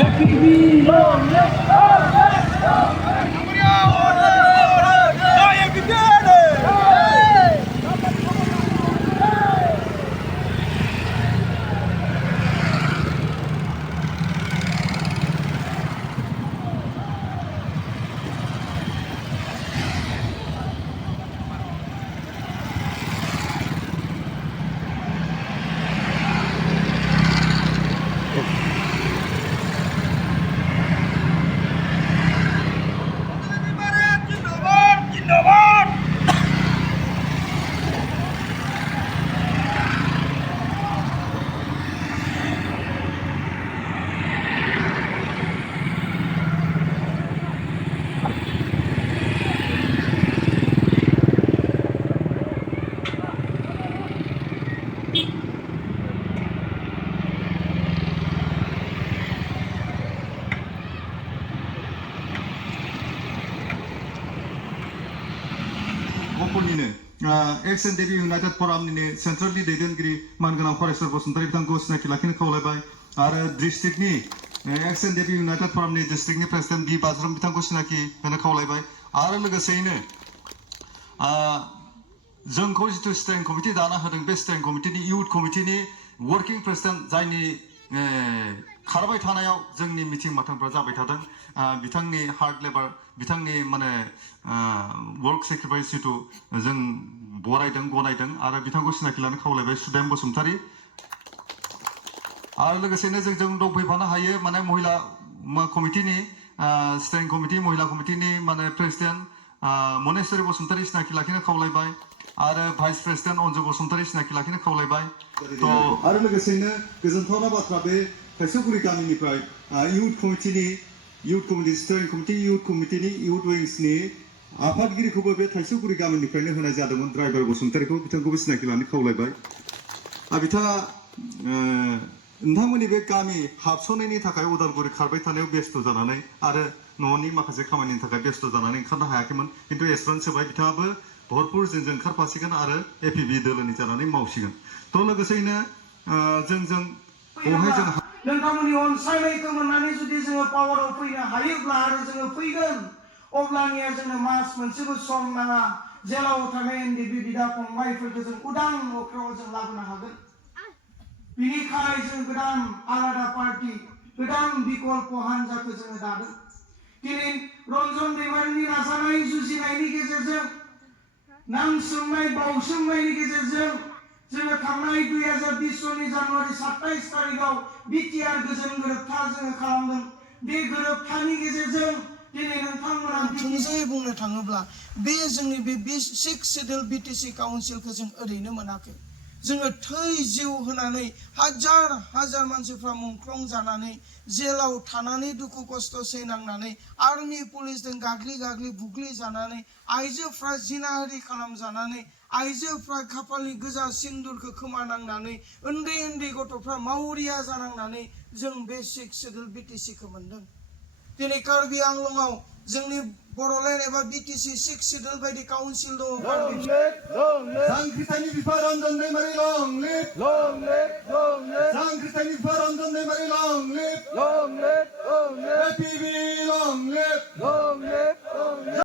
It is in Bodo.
FPV long live. गफुरनिनो एक्स-एन-डि-बि इउनाइटेड फरामनिनो सेन्ट्रेलनि दैदेनगिरि मानगोनां फरेस्टर बसुमतारी बिथांखौ सिनायथि लाखिनो खावलायबाय आरो डिस्ट्रिक्टनि एक्स-एन-डि-बि इउनाइटेड फरामनि डिस्ट्रिक्टनि प्रेसिडेन्ट बि बाज्रुम बिथांखौ सिनाखि होनो खावलायबाय आरो लोगोसेयैनो जोंखौ जिथु स्टेरिं कमिटि दाना होदों बे स्टेरिं कमिटिनि इउथ कमिटिनि वर्किं प्रेसिडेन्ट जायनि खारबाय थानायाव जोंनि मिटिं माथोंफ्रा जाबाय थादों बिथांनि हार्ड लेबार बिथांनि माने वर्क सेक्रिफाइस जिथु जों बरायदों गनायदों आरो बिथांखौ सिनाखि लानो खावलायबाय सुदेम बसुमतारी आरो लोगोसेनो जों दंफैफानो हायो माने महिला कमिटिनि स्टेरिं कमिटि महिला कमिटिनि माने प्रेसिडेन्ट मनेश्वरी बसुमतारी सिनाखि लाखिनो खावलायबाय आरो भाइस प्रेसिडेन्ट अन्जु बसुमतारी सिनाखि लाखिनो खावलायबाय आरो लोगोसेनो गोजोनथावना बाथ्रा बे थाइजौगुरि गामिनिफ्राय youth committee steering committee youth कमिटिनि इउथ विंसनि आफादगिरिखौबो बे थाइजौगुरि गामिनिफ्रायनो होनाय जादोंमोन ड्राइभार बसुमतारीखौ बिथांखौबो सिनाखि लानो खावलायबाय बिथाङा नोंथांमोननि बे गामि हाबस'नायनि थाखाय उदालगुरि खारबाय थानायाव बेस्थ' जानानै आरो न'नि माखासे खामानिनि थाखाय बेस्थ' जानानै ओंखारनो हायाखैमोन खिन्थु एसुरेन्स होबाय बिथाङाबो भरपुर जोंजों ओंखारफासिगोन आरो एपिबि दोलोनि जानानै मावसिगोन थ' लोगोसेयैनो जों बेवहाय जों नोंथांमोननि अनसायनायखौ मोननानै जुदि जोङो पावाराव फैनो हायोब्ला आरो जोङो फैगोन अब्लानिया जोंनो मास मोनसेबो सम नाङा जेलाव थानाय एनडिबि बिदा फंबायफोरखौ जों उदां अख्राङाव जों लाबोनो हागोन बिनिखाय जों गोदान आलादा पार्टी गोदान बिकल्प हान्जाखौ जोङो दादों दिनै रन्जन दैमारिनि नाजानाय जुजिनायनि गेजेरजों नांसोमनाय बावसोमनायनि गेजेरजों जोङो थांनाय 2020 सननि जानुवारि 27 तारिखआव बिटिआर गोजोन गोरोबथा जोङो खालामदों बे गोरोबथानि गेजेरजों दिनै नोंथांमोना थोंजोङै बुंनो थाङोब्ला बे जोंनि बे 6 सिडिउल बिटिसि काउन्सिलखौ जों ओरैनो मोनाखै जोङो थै जिउ होनानै हाजार हाजार मानसिफ्रा मुंख्लं जानानै जेलाव थानानै दुखु खस्थ' सैनांनानै आर्मि पुलिसजों गाग्लि बुग्लि जानानै आइजोफ्रा जिनाहारि खालामजानानै आइजोफ्रा खाफालनि गोजा सिन्दुरखौ खोमानांनानै उन्दै गथ'फ्रा मावरिया जानांनानै जों बे 6 सिडिउल बिटिसिखौ मोनदों दिनै कार्बि आंलंआव जोंनि बड'लेण्ड एबा बिटिसि 6 सिडिउल बायदि काउन्सिल दङ जांख्रिथायनि बिफा रन्जन दैमारि लं लिभ जांख्रिथायनि बिफा रन्जन दैमारि लं लिभ एपिबि लं लिभ